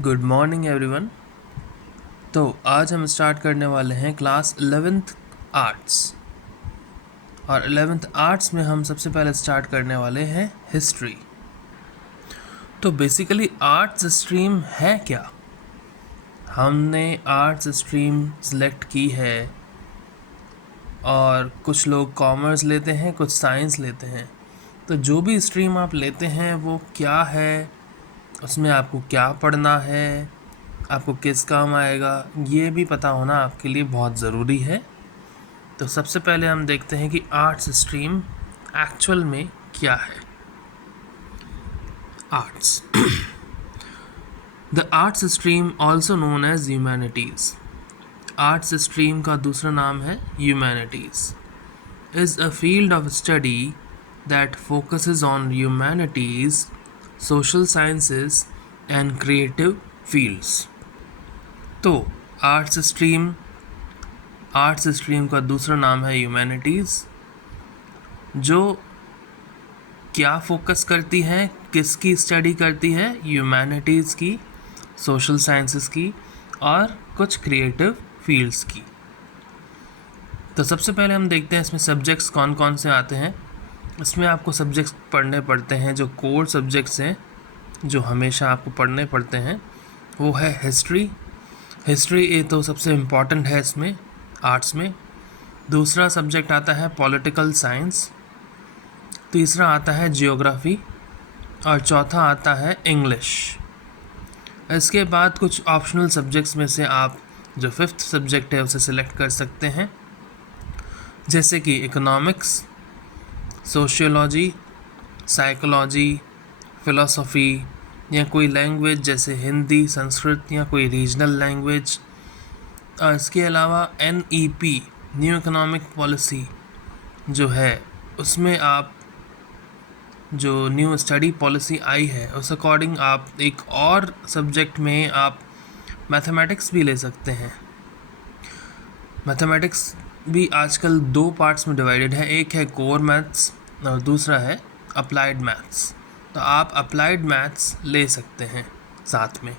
Good morning everyone. तो आज हम स्टार्ट करने वाले हैं क्लास 11th आर्ट्स। और 11th आर्ट्स में हम सबसे पहले स्टार्ट करने वाले हैं हिस्ट्री। तो बेसिकली आर्ट्स स्ट्रीम है क्या? हमने आर्ट्स स्ट्रीम सेलेक्ट की है और कुछ लोग कॉमर्स लेते हैं, कुछ साइंस लेते हैं। तो जो भी स्ट्रीम आप लेते हैं वो क्या है, उसमें आपको क्या पढ़ना है, आपको किस काम आएगा, ये भी पता होना आपके लिए बहुत ज़रूरी है। तो सबसे पहले हम देखते हैं कि आर्ट्स स्ट्रीम एक्चुअल में क्या है। Arts the arts stream also known as humanities. Arts stream का दूसरा नाम है humanities. Is a field of study that focuses on humanities, social sciences and creative fields. तो आर्ट्स स्ट्रीम का दूसरा नाम है ह्यूमैनिटीज़, जो क्या फोकस करती है, किसकी स्टडी करती है? ह्यूमैनिटीज़ की, सोशल साइंसेस की और कुछ क्रिएटिव फील्ड्स की। तो सबसे पहले हम देखते हैं इसमें सब्जेक्ट्स कौन कौन से आते हैं। इसमें आपको सब्जेक्ट्स पढ़ने पड़ते हैं, जो कोर सब्जेक्ट्स हैं जो हमेशा आपको पढ़ने पड़ते हैं, वो है हिस्ट्री। हिस्ट्री ये तो सबसे इम्पॉर्टेंट है इसमें आर्ट्स में। दूसरा सब्जेक्ट आता है पॉलिटिकल साइंस, तीसरा आता है जियोग्राफी और चौथा आता है इंग्लिश। इसके बाद कुछ ऑप्शनल सब्जेक्ट्स में से आप जो फिफ्थ सब्जेक्ट है उसे सिलेक्ट कर सकते हैं, जैसे कि इकोनॉमिक्स, सोशियोलॉजी, साइकोलॉजी, फ़िलोसॉफ़ी या कोई लैंग्वेज जैसे हिंदी, संस्कृत या कोई रीजनल लैंग्वेज। और इसके अलावा NEP न्यू इकोनॉमिक पॉलिसी जो है, उसमें आप जो न्यू स्टडी पॉलिसी आई है उस अकॉर्डिंग आप एक और सब्जेक्ट में आप मैथमेटिक्स भी ले सकते हैं। मैथमेटिक्स भी आजकल दो पार्ट्स में डिवाइडेड है, एक है कोर मैथ्स और दूसरा है अप्लाइड मैथ्स। तो आप अप्लाइड मैथ्स ले सकते हैं साथ में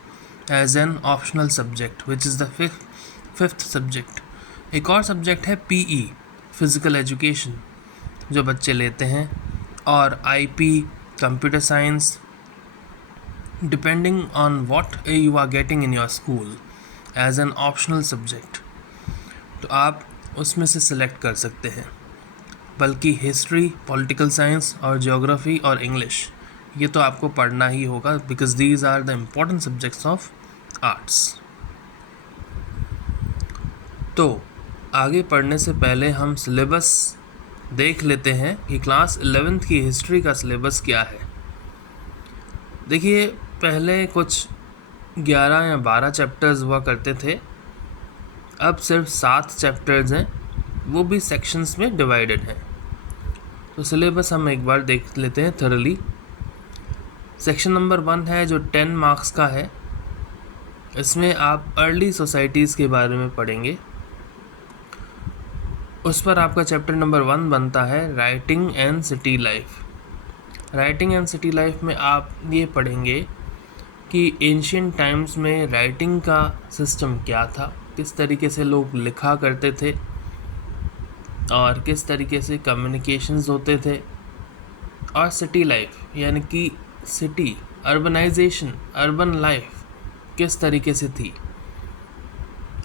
as an optional subject, which is the fifth subject. एक और सब्जेक्ट है PE फिज़िकल एजुकेशन, जो बच्चे लेते हैं, और IP computer science, depending on what you are getting in your school as an optional subject. तो आप उसमें से सिलेक्ट कर सकते हैं। बल्कि हिस्ट्री, पॉलिटिकल साइंस और ज्योग्राफी और इंग्लिश ये तो आपको पढ़ना ही होगा, because these are the important subjects of arts. तो आगे पढ़ने से पहले हम सिलेबस देख लेते हैं कि क्लास 11th की हिस्ट्री का सिलेबस क्या है। देखिए, पहले कुछ 11 या 12 चैप्टर्स हुआ करते थे, अब सिर्फ 7 चैप्टर्स हैं, वो भी सेक्शंस में डिवाइडेड हैं। तो सिलेबस हम एक बार देख लेते हैं थॉरली। सेक्शन नंबर 1 है जो 10 मार्क्स का है। इसमें आप अर्ली सोसाइटीज़ के बारे में पढ़ेंगे। उस पर आपका चैप्टर नंबर 1 बनता है writing and city life. Writing and city life में आप ये पढ़ेंगे कि एंशिएंट टाइम्स में राइटिंग का सिस्टम क्या था, किस तरीके से लोग लिखा करते थे और किस तरीके से कम्युनिकेशंस होते थे। और सिटी लाइफ यानी कि सिटी, अर्बनाइजेशन, अर्बन लाइफ किस तरीके से थी।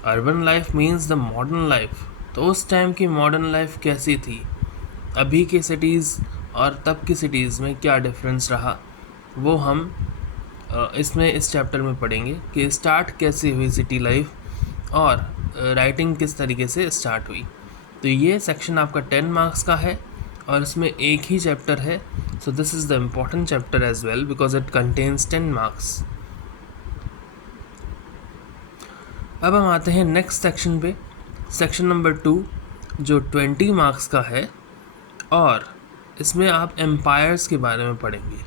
Urban life means the modern life. तो उस टाइम की मॉडर्न लाइफ कैसी थी, अभी के सिटीज़ और तब की सिटीज़ में क्या डिफरेंस रहा, वो हम इसमें इस चैप्टर में पढ़ेंगे कि स्टार्ट कैसे हुई सिटी लाइफ और राइटिंग किस तरीके से स्टार्ट हुई। तो ये सेक्शन आपका 10 मार्क्स का है और इसमें एक ही चैप्टर है। So this is the important chapter as well because it contains 10 marks. अब हम आते हैं नेक्स्ट सेक्शन पे, सेक्शन नंबर 2 जो 20 मार्क्स का है, और इसमें आप एम्पायर्स के बारे में पढ़ेंगे।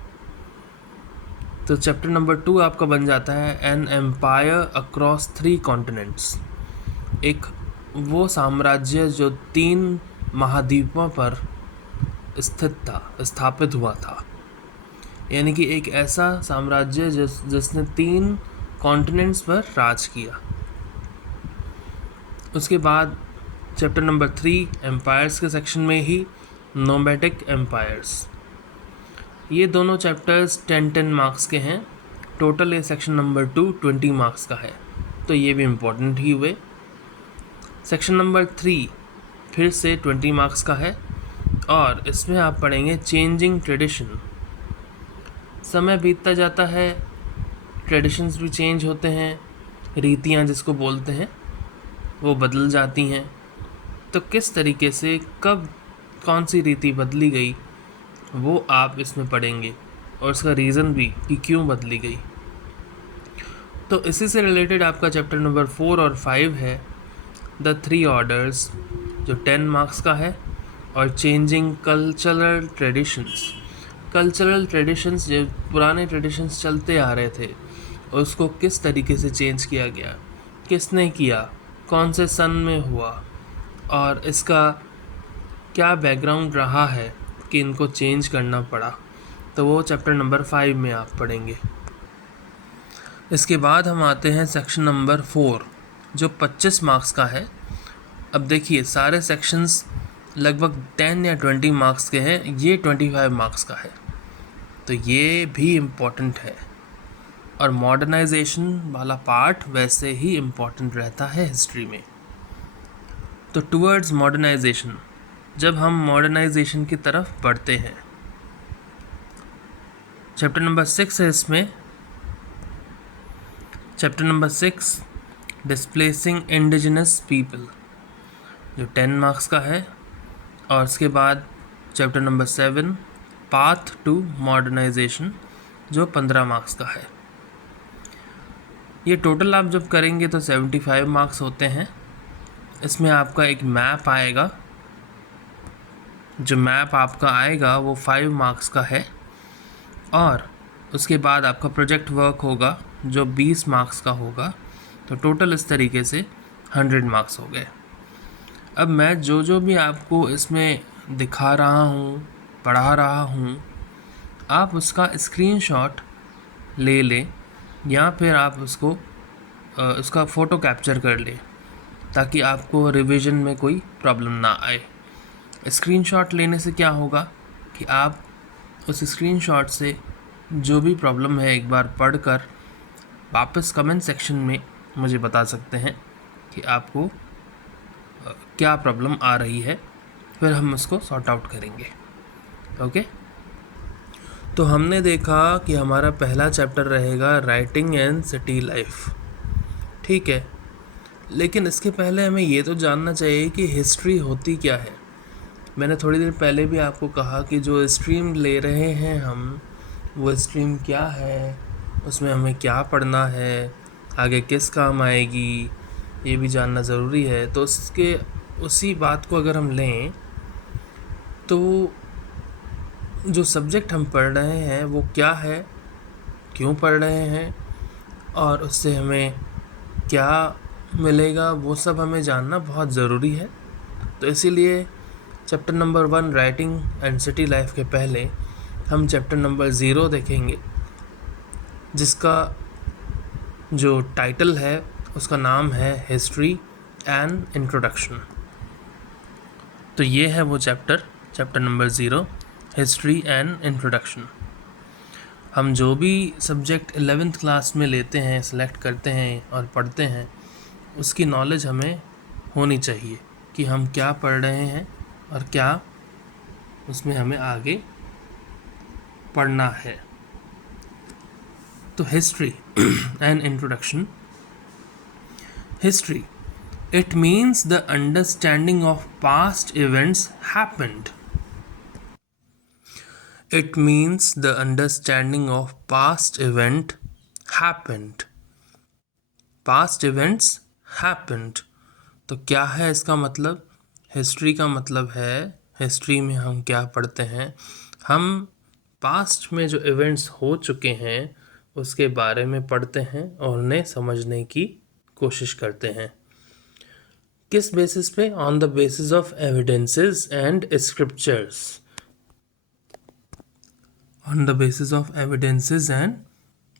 तो चैप्टर नंबर 2 आपका बन जाता है एन एम्पायर अक्रॉस 3 कॉन्टिनेंट्स। एक वो साम्राज्य जो 3 महाद्वीपों पर स्थित था, स्थापित हुआ था। यानी कि एक ऐसा साम्राज्य जिसने 3 कॉन्टिनेंट्स पर राज किया। उसके बाद चैप्टर नंबर 3 एम्पायर्स के सेक्शन में ही नोमैडिक एम्पायर्स। ये दोनों चैप्टर्स 10-10 मार्क्स के हैं। टोटल ये सेक्शन नंबर 2 20 मार्क्स का है, तो ये भी इम्पोर्टेंट ही हुए। सेक्शन नंबर 3 फिर से 20 मार्क्स का है और इसमें आप पढ़ेंगे चेंजिंग ट्रेडिशन। समय बीतता जाता है, ट्रेडिशंस भी चेंज होते हैं, रीतियाँ जिसको बोलते हैं वो बदल जाती हैं। तो किस तरीके से कब कौन सी रीति बदली गई वो आप इसमें पढ़ेंगे और उसका रीज़न भी कि क्यों बदली गई। तो इसी से रिलेटेड आपका चैप्टर नंबर 4 और 5 है द 3 ऑर्डर्स, जो 10 मार्क्स का है, और changing cultural traditions. Cultural traditions, जो पुराने ट्रेडिशंस चलते आ रहे थे उसको किस तरीके से चेंज किया गया, किसने किया, कौन से सन में हुआ और इसका क्या बैकग्राउंड रहा है कि इनको चेंज करना पड़ा। तो वो चैप्टर नंबर 5 में आप पढ़ेंगे। इसके बाद हम आते हैं सेक्शन नंबर 4 जो 25 मार्क्स का है। अब देखिए सारे सेक्शंस लगभग 10 या 20 मार्क्स के हैं, ये 25 मार्क्स का है, तो ये भी इम्पोर्टेंट है। और मॉडर्नाइजेशन वाला पार्ट वैसे ही इम्पोर्टेंट रहता है हिस्ट्री में। तो टूवर्ड्स मॉडर्नाइजेशन, जब हम मॉडर्नाइजेशन की तरफ बढ़ते हैं, चैप्टर नंबर 6 है इसमें। Chapter number 6 displacing indigenous people, जो 10 मार्क्स का है। और उसके बाद chapter number 7 path to modernisation, जो 15 मार्क्स का है। ये टोटल आप जब करेंगे तो 75 मार्क्स होते हैं। इसमें आपका एक मैप आएगा, जो मैप आपका आएगा वो 5 मार्क्स का है। और उसके बाद आपका प्रोजेक्ट वर्क होगा जो 20 मार्क्स का होगा। तो टोटल इस तरीके से 100 मार्क्स हो गए। अब मैं जो भी आपको इसमें दिखा रहा हूँ, पढ़ा रहा हूँ, आप उसका स्क्रीनशॉट ले लें या फिर आप उसका फ़ोटो कैप्चर कर लें ताकि आपको रिवीजन में कोई प्रॉब्लम ना आए। स्क्रीनशॉट लेने से क्या होगा कि आप उस स्क्रीनशॉट से जो भी प्रॉब्लम है एक बार पढ़कर वापस कमेंट सेक्शन में मुझे बता सकते हैं कि आपको क्या प्रॉब्लम आ रही है, फिर हम उसको सॉर्ट आउट करेंगे। ओके, तो हमने देखा कि हमारा पहला चैप्टर रहेगा राइटिंग एंड सिटी लाइफ। ठीक है, लेकिन इसके पहले हमें ये तो जानना चाहिए कि हिस्ट्री होती क्या है। मैंने थोड़ी देर पहले भी आपको कहा कि जो स्ट्रीम ले रहे हैं हम, वो स्ट्रीम क्या है, उसमें हमें क्या पढ़ना है, आगे किस काम आएगी, ये भी जानना ज़रूरी है। तो उसी बात को अगर हम लें तो जो सब्जेक्ट हम पढ़ रहे हैं वो क्या है, क्यों पढ़ रहे हैं और उससे हमें क्या मिलेगा, वो सब हमें जानना बहुत ज़रूरी है। तो इसीलिए chapter number 1 writing and city life के पहले हम चैप्टर नंबर 0 देखेंगे, जिसका जो टाइटल है उसका नाम है हिस्ट्री एंड इंट्रोडक्शन। तो ये है वो chapter number 0 history and introduction. हम जो भी सब्जेक्ट 11th क्लास में लेते हैं, सेलेक्ट करते हैं और पढ़ते हैं, उसकी नॉलेज हमें होनी चाहिए कि हम क्या पढ़ रहे हैं और क्या उसमें हमें आगे पढ़ना है। तो history and introduction. History, it means the understanding of past events happened. It means the understanding of past event happened. Past events happened. तो क्या है इसका मतलब? हिस्ट्री का मतलब है, हिस्ट्री में हम क्या पढ़ते हैं, हम पास्ट में जो इवेंट्स हो चुके हैं उसके बारे में पढ़ते हैं और उन्हें समझने की कोशिश करते हैं। किस बेसिस पे? On the basis of evidences and scriptures. On the basis of evidences and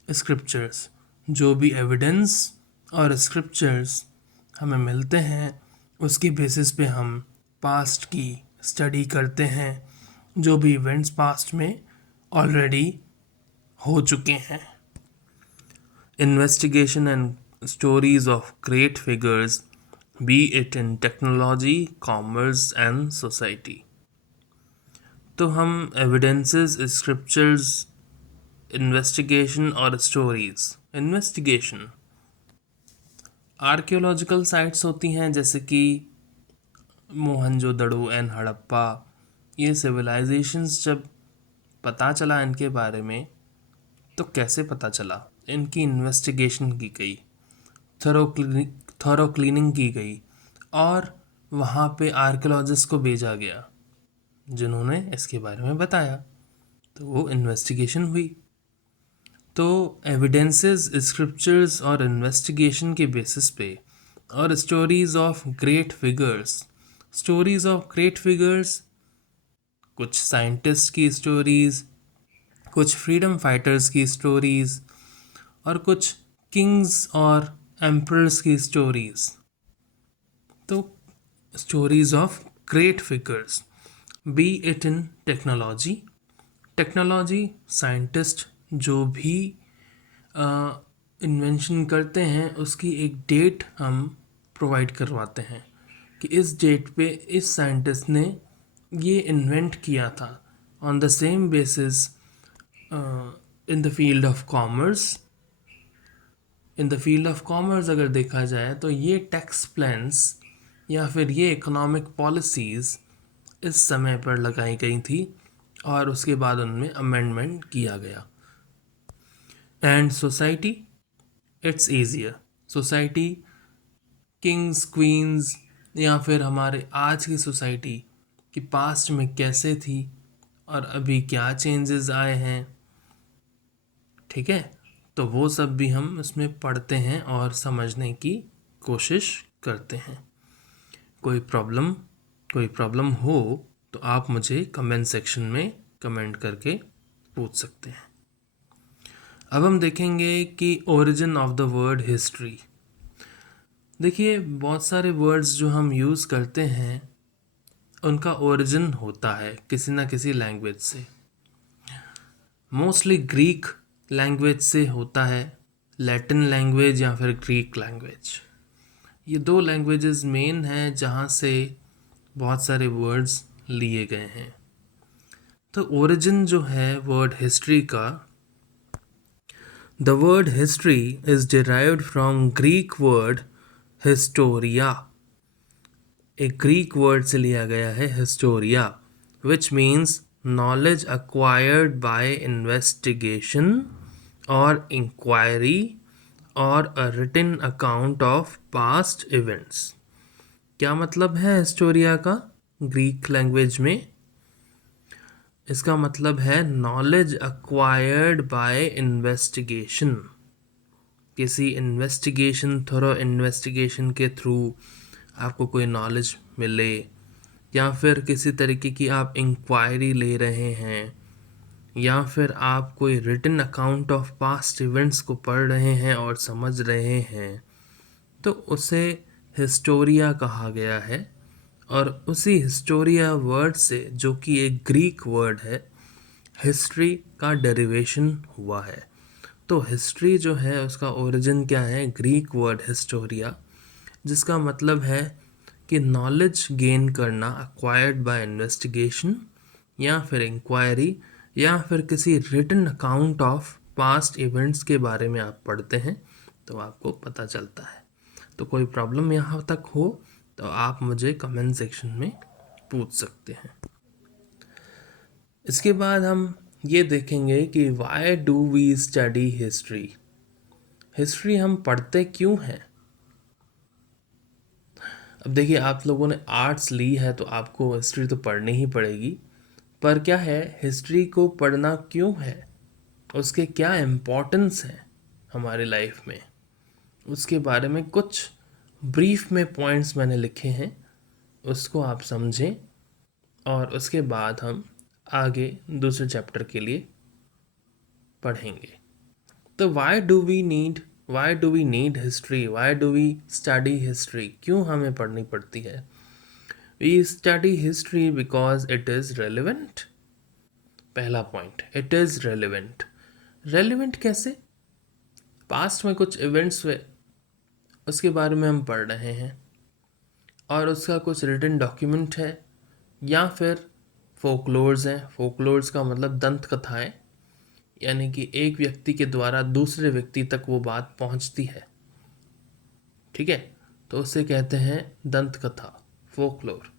scriptures, जो भी एविडेंस और स्क्रिप्चर्स हमें मिलते हैं उसकी बेसिस पे हम पास्ट की स्टडी करते हैं, जो भी इवेंट्स पास्ट में ऑलरेडी हो चुके हैं। Investigation and stories of great figures, B it in technology, commerce and society. तो हम एविडेंसेस, स्क्रिप्चर्स, इन्वेस्टिगेशन और स्टोरीज। इन्वेस्टिगेशन आर्कियोलॉजिकल साइट्स होती हैं, जैसे कि मोहनजोदड़ो एंड हड़प्पा। ये सिविलाइजेशंस जब पता चला इनके बारे में, तो कैसे पता चला? इनकी इन्वेस्टिगेशन की गई, थोरो क्लीनिंग की गई और वहाँ पे आर्कियोलॉजिस्ट को भेजा गया जिन्होंने इसके बारे में बताया, तो वो इन्वेस्टिगेशन हुई। तो एविडेंसेस, स्क्रिप्चर्स और इन्वेस्टिगेशन के बेसिस पे और stories of great figures. Stories of great figures कुछ साइंटिस्ट की स्टोरीज, कुछ फ्रीडम फाइटर्स की स्टोरीज और कुछ किंग्स और एम्परर्स की स्टोरीज। तो stories of great figures, B it in technology. Technology scientist जो भी इन्वेंशन करते हैं उसकी एक डेट हम प्रोवाइड करवाते हैं कि इस डेट पे इस साइंटिस्ट ने ये इन्वेंट किया था। On the same basis in the field of commerce, अगर देखा जाए तो ये टैक्स प्लान्स या फिर ये इकोनॉमिक पॉलिसीज़ इस समय पर लगाई गई थी और उसके बाद उनमें अमेंडमेंट किया गया। And society, it's easier. Society kings, queens या फिर हमारे आज की सोसाइटी कि पास्ट में कैसे थी और अभी क्या चेंजेस आए हैं, ठीक है। तो वो सब भी हम इसमें पढ़ते हैं और समझने की कोशिश करते हैं। कोई प्रॉब्लम हो तो आप मुझे कमेंट सेक्शन में कमेंट करके पूछ सकते हैं। अब हम देखेंगे कि origin of the word history. देखिए, बहुत सारे वर्ड्स जो हम यूज़ करते हैं उनका ओरिजिन होता है किसी ना किसी लैंग्वेज से। मोस्टली ग्रीक लैंग्वेज से होता है, लैटिन लैंग्वेज या फिर ग्रीक लैंग्वेज। ये दो लैंग्वेजेस मेन हैं जहाँ से बहुत सारे वर्ड्स लिए गए हैं। तो ओरिजिन जो है वर्ड हिस्ट्री का, the word history is derived from Greek word Historia. एक ग्रीक वर्ड से लिया गया है Historia, which means knowledge acquired by investigation or inquiry or a written account of past events। क्या मतलब है हिस्टोरिया का ग्रीक लैंग्वेज में? इसका मतलब है नॉलेज acquired by investigation। किसी इन्वेस्टिगेशन, थोरो इन्वेस्टिगेशन के थ्रू आपको कोई नॉलेज मिले, या फिर किसी तरीके की आप इंक्वायरी ले रहे हैं, या फिर आप कोई written account of past events को पढ़ रहे हैं और समझ रहे हैं, तो उसे हिस्टोरिया कहा गया है। और उसी हिस्टोरिया वर्ड से, जो कि एक ग्रीक वर्ड है, हिस्ट्री का डेरिवेशन हुआ है। तो हिस्ट्री जो है उसका ओरिजिन क्या है? ग्रीक वर्ड हिस्टोरिया, जिसका मतलब है कि नॉलेज गेन करना, अक्वायर्ड बाय इन्वेस्टिगेशन या फिर इंक्वायरी या फिर किसी written account of past events के बारे में आप पढ़ते हैं तो आपको पता चलता है। तो कोई प्रॉब्लम यहाँ तक हो तो आप मुझे कमेंट सेक्शन में पूछ सकते हैं। इसके बाद हम ये देखेंगे कि why do we study history. History हम पढ़ते क्यों हैं? अब देखिए, आप लोगों ने आर्ट्स ली है तो आपको हिस्ट्री तो पढ़नी ही पड़ेगी, पर क्या है, हिस्ट्री को पढ़ना क्यों है, उसके क्या इम्पोर्टेंस है हमारी लाइफ में, उसके बारे में कुछ ब्रीफ में पॉइंट्स मैंने लिखे हैं, उसको आप समझें और उसके बाद हम आगे दूसरे चैप्टर के लिए पढ़ेंगे। तो why do we need why do we need history, why do we study history, क्यों हमें पढ़नी पड़ती है? We study history because it is relevant. पहला point, it is relevant. Relevant कैसे? पास्ट में कुछ इवेंट्स हुए, उसके बारे में हम पढ़ रहे हैं और उसका कुछ रिटन डॉक्यूमेंट है, या फिर फोकलोर्स हैं। फोकलोर्स का मतलब दंत कथाएं, यानी कि एक व्यक्ति के द्वारा दूसरे व्यक्ति तक वो बात पहुंचती है, ठीक है, तो उसे कहते हैं दंत कथा, फोकलोर।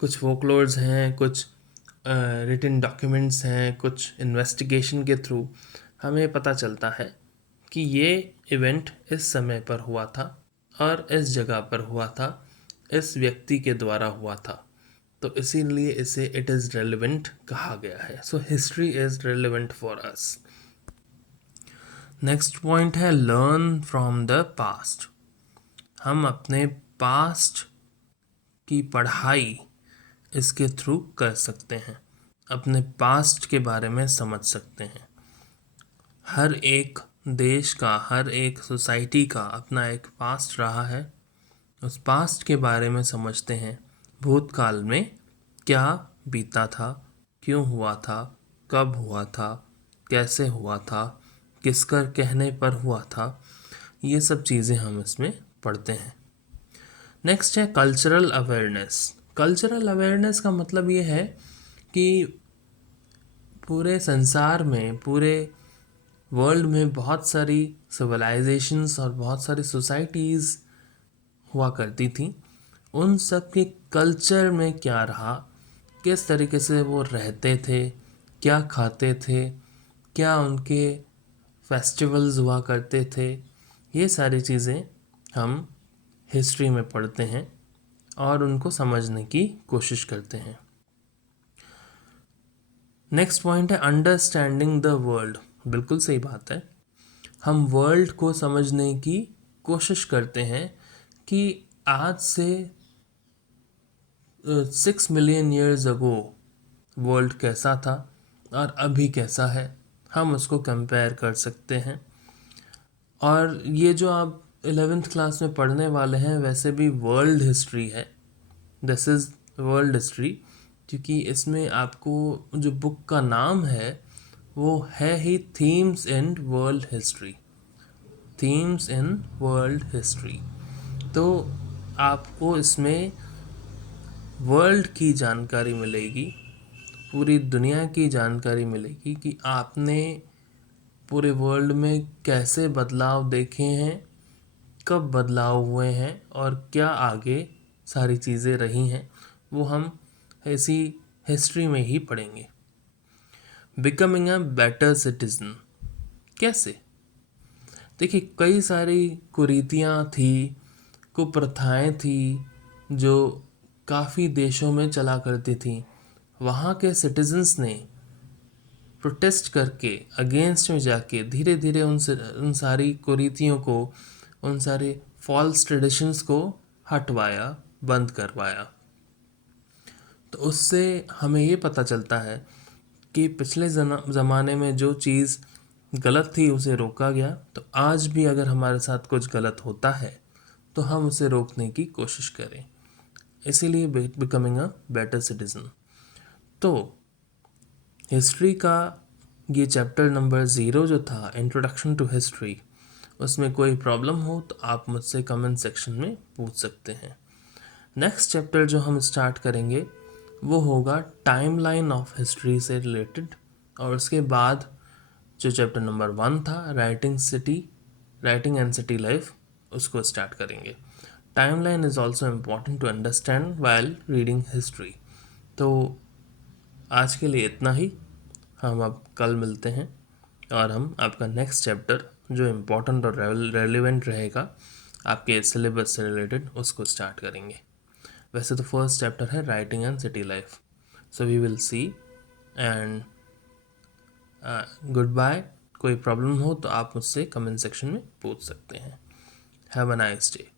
कुछ फोकलोर्स हैं, कुछ रिटन डॉक्यूमेंट्स हैं, कुछ इन्वेस्टिगेशन के थ्रू हमें पता चलता है कि ये इवेंट इस समय पर हुआ था और इस जगह पर हुआ था, इस व्यक्ति के द्वारा हुआ था, तो इसीलिए इसे इट इज़ रेलिवेंट कहा गया है। So history is relevant for us. Next point है लर्न फ्रॉम द पास्ट। हम अपने पास्ट की पढ़ाई इसके थ्रू कर सकते हैं, अपने पास्ट के बारे में समझ सकते हैं। हर एक देश का, हर एक सोसाइटी का अपना एक पास्ट रहा है, उस पास्ट के बारे में समझते हैं। भूतकाल में क्या बीता था, क्यों हुआ था, कब हुआ था, कैसे हुआ था, किसका कहने पर हुआ था, ये सब चीज़ें हम इसमें पढ़ते हैं। नेक्स्ट है कल्चरल अवेयरनेस। कल्चरल अवेयरनेस का मतलब ये है कि पूरे संसार में, पूरे वर्ल्ड में बहुत सारी सिविलाइजेशंस और बहुत सारी सोसाइटीज़ हुआ करती थी। उन सब के कल्चर में क्या रहा, किस तरीके से वो रहते थे, क्या खाते थे, क्या उनके फेस्टिवल्स हुआ करते थे, ये सारी चीज़ें हम हिस्ट्री में पढ़ते हैं और उनको समझने की कोशिश करते हैं। नेक्स्ट पॉइंट है अंडरस्टैंडिंग द वर्ल्ड। बिल्कुल सही बात है, हम वर्ल्ड को समझने की कोशिश करते हैं कि आज से 6 मिलियन ईयर्स अगो वर्ल्ड कैसा था और अभी कैसा है, हम उसको कंपेयर कर सकते हैं। और ये जो आप 11th क्लास में पढ़ने वाले हैं वैसे भी वर्ल्ड हिस्ट्री है, दिस इज़ वर्ल्ड हिस्ट्री, क्योंकि इसमें आपको जो बुक का नाम है वो है ही themes in world history, themes in world history. तो आपको इसमें वर्ल्ड की जानकारी मिलेगी, पूरी दुनिया की जानकारी मिलेगी कि आपने पूरे वर्ल्ड में कैसे बदलाव देखे हैं, कब बदलाव हुए हैं और क्या आगे सारी चीज़ें रही हैं, वो हम ऐसी हिस्ट्री में ही पढ़ेंगे। बिकमिंग अ बेटर सिटीज़न कैसे? देखिए, कई सारी कुरीतियाँ थी, कुप्रथाएं थी जो काफ़ी देशों में चला करती थी। वहाँ के सिटीजन्स ने प्रोटेस्ट करके, अगेंस्ट में जाके धीरे धीरे उन सारी कुरीतियों को, उन सारे फॉल्स ट्रेडिशंस को हटवाया, बंद करवाया। तो उससे हमें ये पता चलता है कि पिछले ज़माने में जो चीज़ गलत थी उसे रोका गया, तो आज भी अगर हमारे साथ कुछ गलत होता है तो हम उसे रोकने की कोशिश करें। इसीलिए बिकमिंग अ बेटर सिटीज़न। तो हिस्ट्री का ये चैप्टर नंबर 0 जो था, इंट्रोडक्शन टू हिस्ट्री, उसमें कोई प्रॉब्लम हो तो आप मुझसे कमेंट सेक्शन में पूछ सकते हैं। नेक्स्ट चैप्टर जो हम स्टार्ट करेंगे वो होगा टाइमलाइन ऑफ हिस्ट्री से रिलेटेड, और उसके बाद जो चैप्टर नंबर 1 था, राइटिंग एंड सिटी लाइफ, उसको स्टार्ट करेंगे। Timeline is also important to understand while reading history. तो आज के लिए इतना ही, हम अब कल मिलते हैं और हम आपका नेक्स्ट चैप्टर जो इम्पोर्टेंट और रेलिवेंट रहेगा आपके सिलेबस से रिलेटेड, उसको स्टार्ट करेंगे। वैसे तो फर्स्ट चैप्टर है writing and city life. So we will see and goodbye. कोई प्रॉब्लम हो तो आप मुझसे कमेंट सेक्शन में पूछ सकते हैं। Have a nice day.